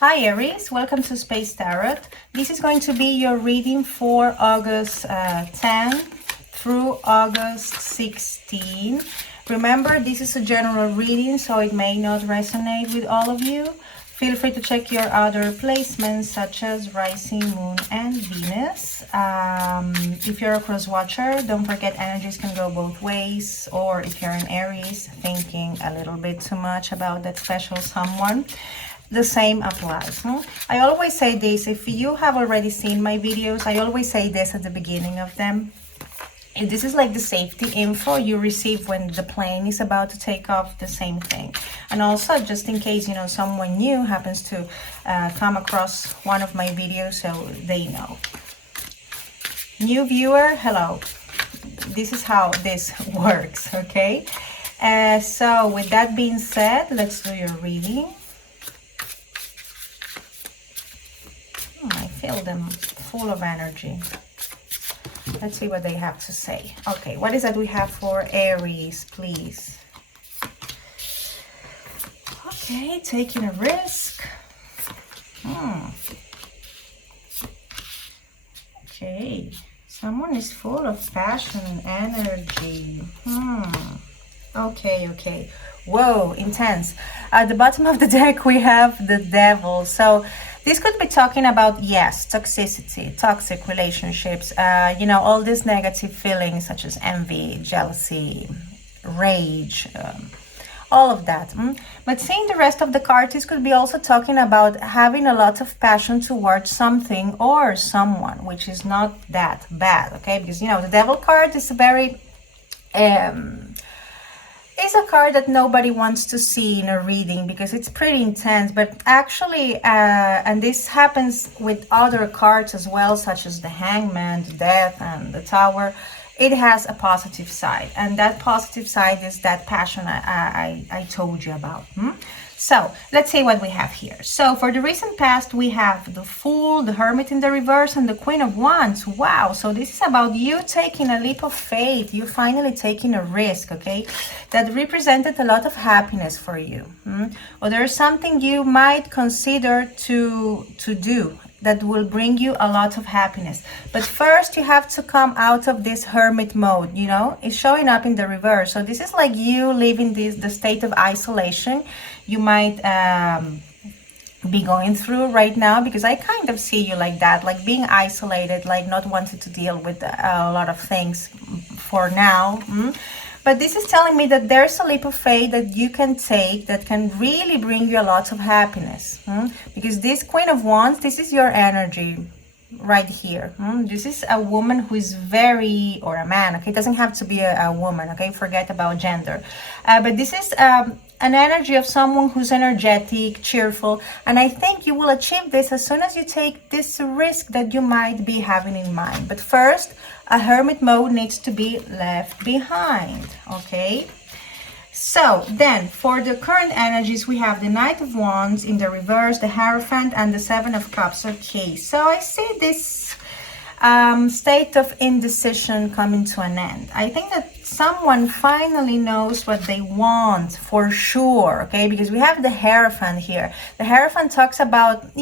Hi Aries, welcome to Space Tarot. This is going to be your reading for August 10 through August 16. Remember, this is a general reading, so it may not resonate with all of you. Feel free to check your other placements such as Rising, Moon, and Venus. If you're a cross watcher, don't forget energies can go both ways. Or if you're an Aries, thinking a little bit too much about that special someone, the same applies. I always say this, if you have already seen my videos, I always say this at the beginning of them. This is like the safety info you receive when the plane is about to take off, the same thing. And also, just in case, someone new happens to come across one of my videos, so they know. New viewer, hello. This is how this works, okay? So with that being said, let's do your reading. I feel them full of energy. Let's see what they have to say. Okay, what is that we have for Aries, please? Okay, taking a risk. Okay, someone is full of passion and energy. Okay. Whoa, intense. At the bottom of the deck, we have the Devil. So this could be talking about, yes, toxicity, toxic relationships, all these negative feelings such as envy, jealousy, rage, all of that. But seeing the rest of the cards, this could be also talking about having a lot of passion towards something or someone, which is not that bad, okay? Because, the Devil card is a very... It's a card that nobody wants to see in a reading because it's pretty intense, but actually, and this happens with other cards as well, such as the Hangman, the Death, and the Tower, it has a positive side, and that positive side is that passion I told you about. So let's see what we have here. So for the recent past, we have the Fool, the Hermit in the reverse, and the Queen of Wands. Wow, so this is about you taking a leap of faith, you finally taking a risk, okay? That represented a lot of happiness for you. Or there's something you might consider to do that will bring you a lot of happiness. But first you have to come out of this hermit mode, it's showing up in the reverse. So this is like you living the state of isolation you might be going through right now, because I kind of see you like that, like being isolated, like not wanting to deal with a lot of things for now. But this is telling me that there's a leap of faith that you can take that can really bring you a lot of happiness. Because this Queen of Wands, this is your energy right here. This is a woman who is very, or a man, okay? It doesn't have to be a woman, okay? Forget about gender. But this is an energy of someone who's energetic, cheerful. And I think you will achieve this as soon as you take this risk that you might be having in mind. But first, a hermit mode needs to be left behind, okay? So then for the current energies, we have the Knight of Wands in the reverse, the Hierophant, and the Seven of Cups. Okay, so I see this state of indecision coming to an end. I think that someone finally knows what they want for sure, okay? Because we have the Hierophant here. The Hierophant talks about,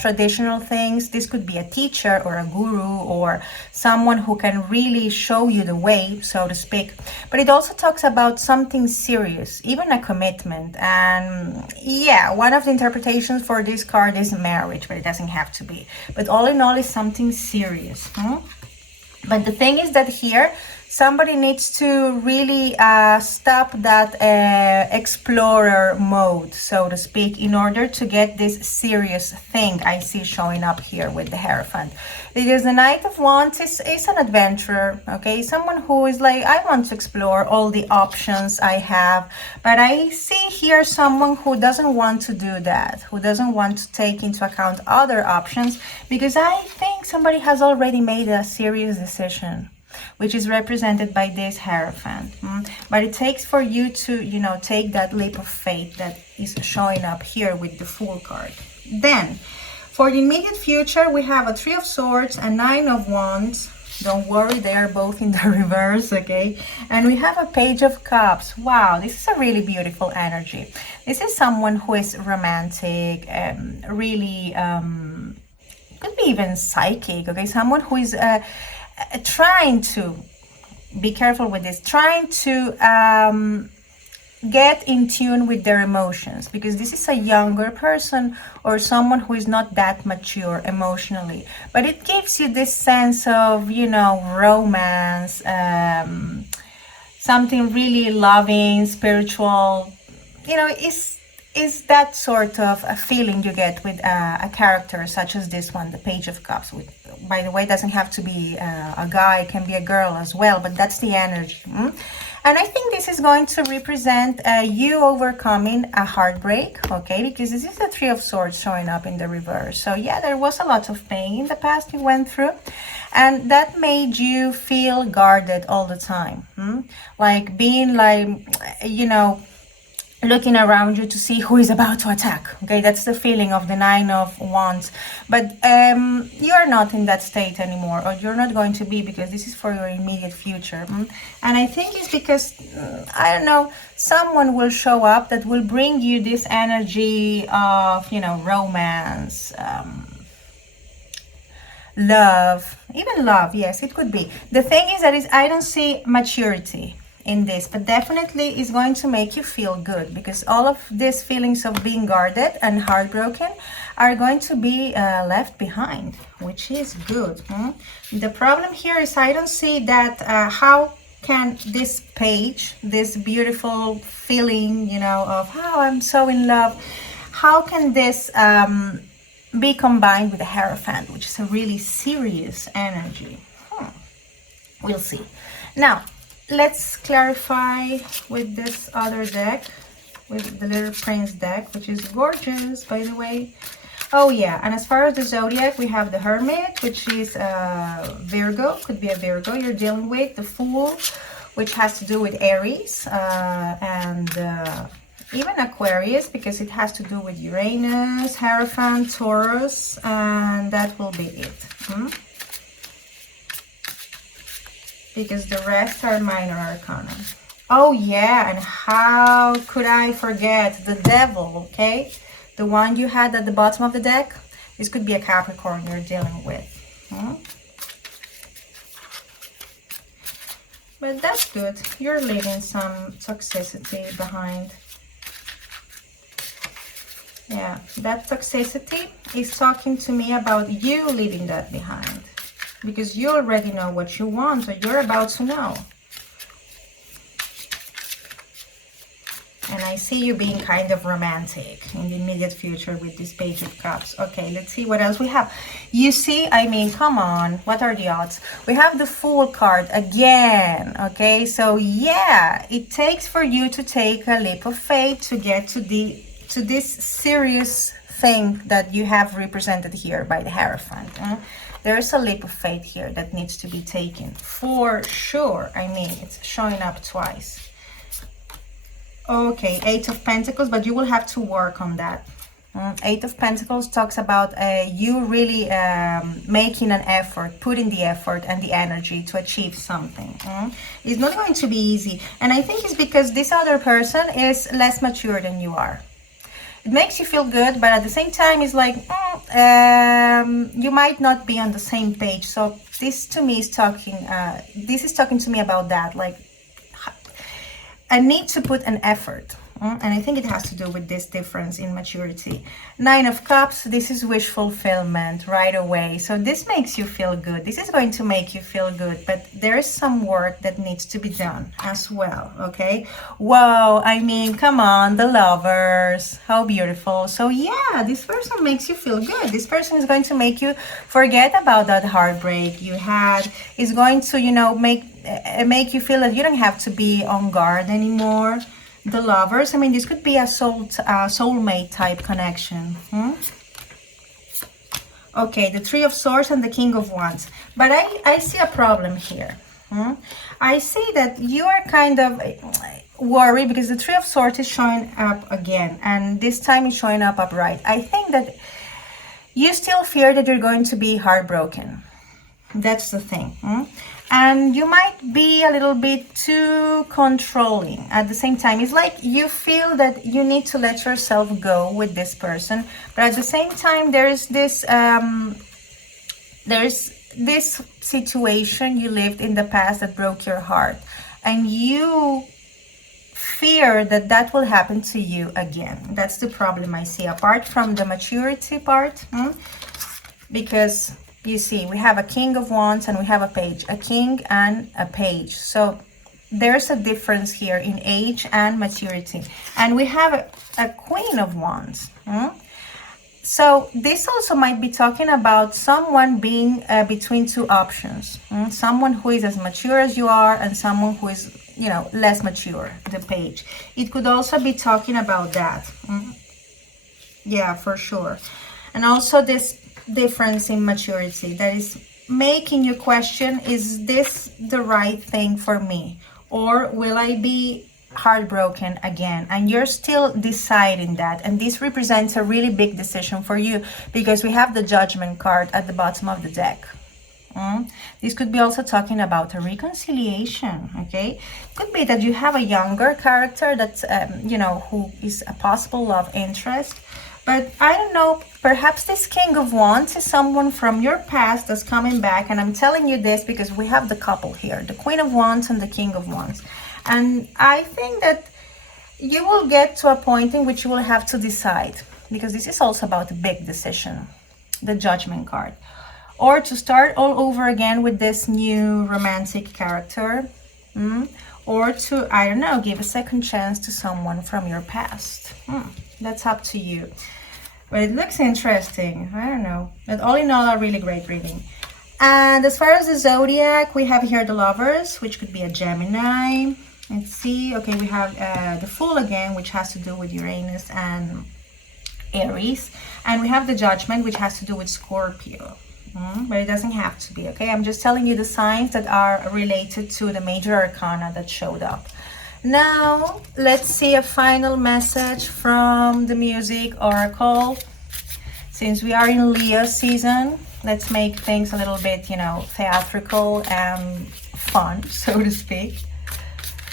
traditional things. This could be a teacher or a guru or someone who can really show you the way, so to speak. But it also talks about something serious, even a commitment. And one of the interpretations for this card is marriage, but it doesn't have to be. But all in all, is something serious. But the thing is that here, somebody needs to really stop that explorer mode, so to speak, in order to get this serious thing I see showing up here with the Hierophant. Because the Knight of Wands is an adventurer, okay? Someone who is like, I want to explore all the options I have. But I see here someone who doesn't want to do that, who doesn't want to take into account other options, because I think somebody has already made a serious decision, which is represented by this Hierophant. But it takes for you to, take that leap of faith that is showing up here with the Fool card. Then, for the immediate future, we have a Three of Swords, a Nine of Wands, Don't worry, they are both in the reverse, okay? And we have a Page of Cups. Wow, this is a really beautiful energy. This is someone who is romantic, really, could be even psychic, okay? Someone who is trying to, be careful with this, trying to get in tune with their emotions, because this is a younger person or someone who is not that mature emotionally, but it gives you this sense of, you know, romance, something really loving, spiritual, you know, is that sort of a feeling you get with a character such as this one, the Page of Cups. By the way, it doesn't have to be a guy, it can be a girl as well, but that's the energy. And I think this is going to represent you overcoming a heartbreak, okay? Because this is the Three of Swords showing up in the reverse. So yeah, there was a lot of pain in the past you went through, and that made you feel guarded all the time. Like being like, you know, looking around you to see who is about to attack, okay? That's the feeling of the Nine of Wands. But you're not in that state anymore, or you're not going to be, because this is for your immediate future. And I think it's because, I don't know, someone will show up that will bring you this energy of, you know, romance, love, even love. Yes, it could be. The thing is that I don't see maturity in this, but definitely is going to make you feel good, because all of these feelings of being guarded and heartbroken are going to be left behind, which is good. The problem here is I don't see that how can this page, this beautiful feeling, you know, of how I'm so in love, how can this be combined with the Hierophant, which is a really serious energy? We'll see. Now let's clarify with this other deck, with the Little Prince deck, which is gorgeous, by the way. Oh yeah, and as far as the zodiac, we have the Hermit, which is Virgo, could be a Virgo you're dealing with. The Fool, which has to do with Aries, and even Aquarius, because it has to do with Uranus, Hierophant, Taurus, and that will be it. Because the rest are minor arcana. Oh yeah, and how could I forget the Devil, okay? The one you had at the bottom of the deck. This could be a Capricorn you're dealing with. But that's good. You're leaving some toxicity behind. Yeah, that toxicity is talking to me about you leaving that behind. Because you already know what you want, or you're about to know. And I see you being kind of romantic in the immediate future with this Page of Cups. Okay, let's see what else we have. You see, I mean, come on, what are the odds? We have the Fool card again, okay? So yeah, it takes for you to take a leap of faith to get to this serious thing that you have represented here by the Hierophant. There's a leap of faith here that needs to be taken, for sure. I mean, it's showing up twice. Okay, Eight of Pentacles, but you will have to work on that. Eight of Pentacles talks about you really making an effort, putting the effort and the energy to achieve something. It's not going to be easy. And I think it's because this other person is less mature than you are. It makes you feel good, but at the same time, it's like, you might not be on the same page. So this to me is talking, this is talking to me about that. Like, I need to put an effort. And I think it has to do with this difference in maturity. Nine of Cups, this is wish fulfillment right away. So this makes you feel good. This is going to make you feel good, but there is some work that needs to be done as well, okay? Whoa, I mean, come on, the Lovers, how beautiful. So yeah, this person makes you feel good. This person is going to make you forget about that heartbreak you had. Is going to, you know, make you feel that you don't have to be on guard anymore. The Lovers, I mean, this could be a soulmate type connection. Okay, the Three of Swords and the King of Wands. But I see a problem here. I see that you are kind of worried because the Three of Swords is showing up again. And this time it's showing up upright. I think that you still fear that you're going to be heartbroken. That's the thing. And you might be a little bit too controlling at the same time. It's like you feel that you need to let yourself go with this person, but at the same time there's this situation you lived in the past that broke your heart, and you fear that that will happen to you again. That's the problem I see, apart from the maturity part. Because you see, we have a King of Wands and we have a Page, a King and a Page. So there's a difference here in age and maturity. And we have a Queen of Wands. So this also might be talking about someone being between two options. Someone who is as mature as you are and someone who is, you know, less mature, the Page. It could also be talking about that. Yeah, for sure. And also this difference in maturity that is making you question, is this the right thing for me, or will I be heartbroken again? And you're still deciding that, and this represents a really big decision for you, because we have the Judgment card at the bottom of the deck. This could be also talking about a reconciliation. Okay, could be that you have a younger character that's you know, who is a possible love interest. But I don't know, perhaps this King of Wands is someone from your past that's coming back. And I'm telling you this because we have the couple here, the Queen of Wands and the King of Wands. And I think that you will get to a point in which you will have to decide, because this is also about a big decision, the Judgment card. Or to start all over again with this new romantic character. Or to, I don't know, give a second chance to someone from your past. That's up to you. But it looks interesting. I don't know. But all in all, a really great reading. And as far as the zodiac, we have here the Lovers, which could be a Gemini. Let's see. Okay, we have the Fool again, which has to do with Uranus and Aries. And we have the Judgment, which has to do with Scorpio. But it doesn't have to be, okay? I'm just telling you the signs that are related to the major arcana that showed up. Now, let's see a final message from the Music Oracle. Since we are in Leo season, let's make things a little bit, you know, theatrical and fun, so to speak.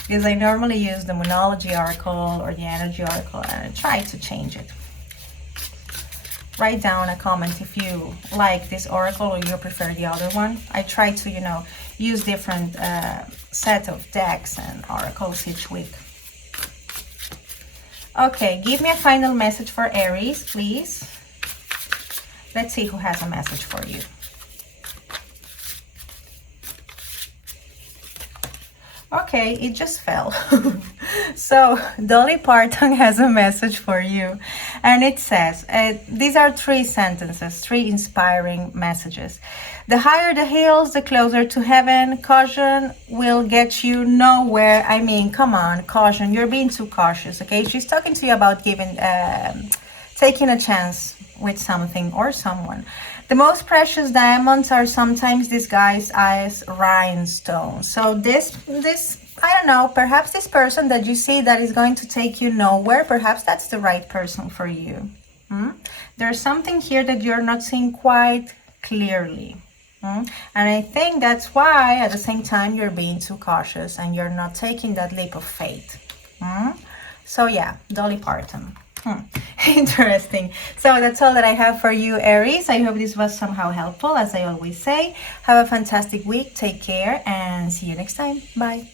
Because I normally use the Moonology Oracle or the Energy Oracle, and I try to change it. Write down a comment if you like this oracle or you prefer the other one. I try to, you know, use different set of decks and oracles each week. Okay, give me a final message for Aries, please. Let's see who has a message for you. Okay, it just fell. So Dolly Parton has a message for you, and it says, these are 3 sentences, 3 inspiring messages. The higher the hills, the closer to heaven. Caution will get you nowhere. I mean, come on, caution, you're being too cautious. Okay, she's talking to you about taking a chance with something or someone. The most precious diamonds are sometimes disguised as rhinestones. So this, I don't know, perhaps this person that you see that is going to take you nowhere, perhaps that's the right person for you. There's something here that you're not seeing quite clearly. And I think that's why at the same time you're being too cautious and you're not taking that leap of faith. So yeah, Dolly Parton. Interesting. So that's all that I have for you, Aries. I hope this was somehow helpful. As I always say, have a fantastic week. Take care and see you next time. Bye.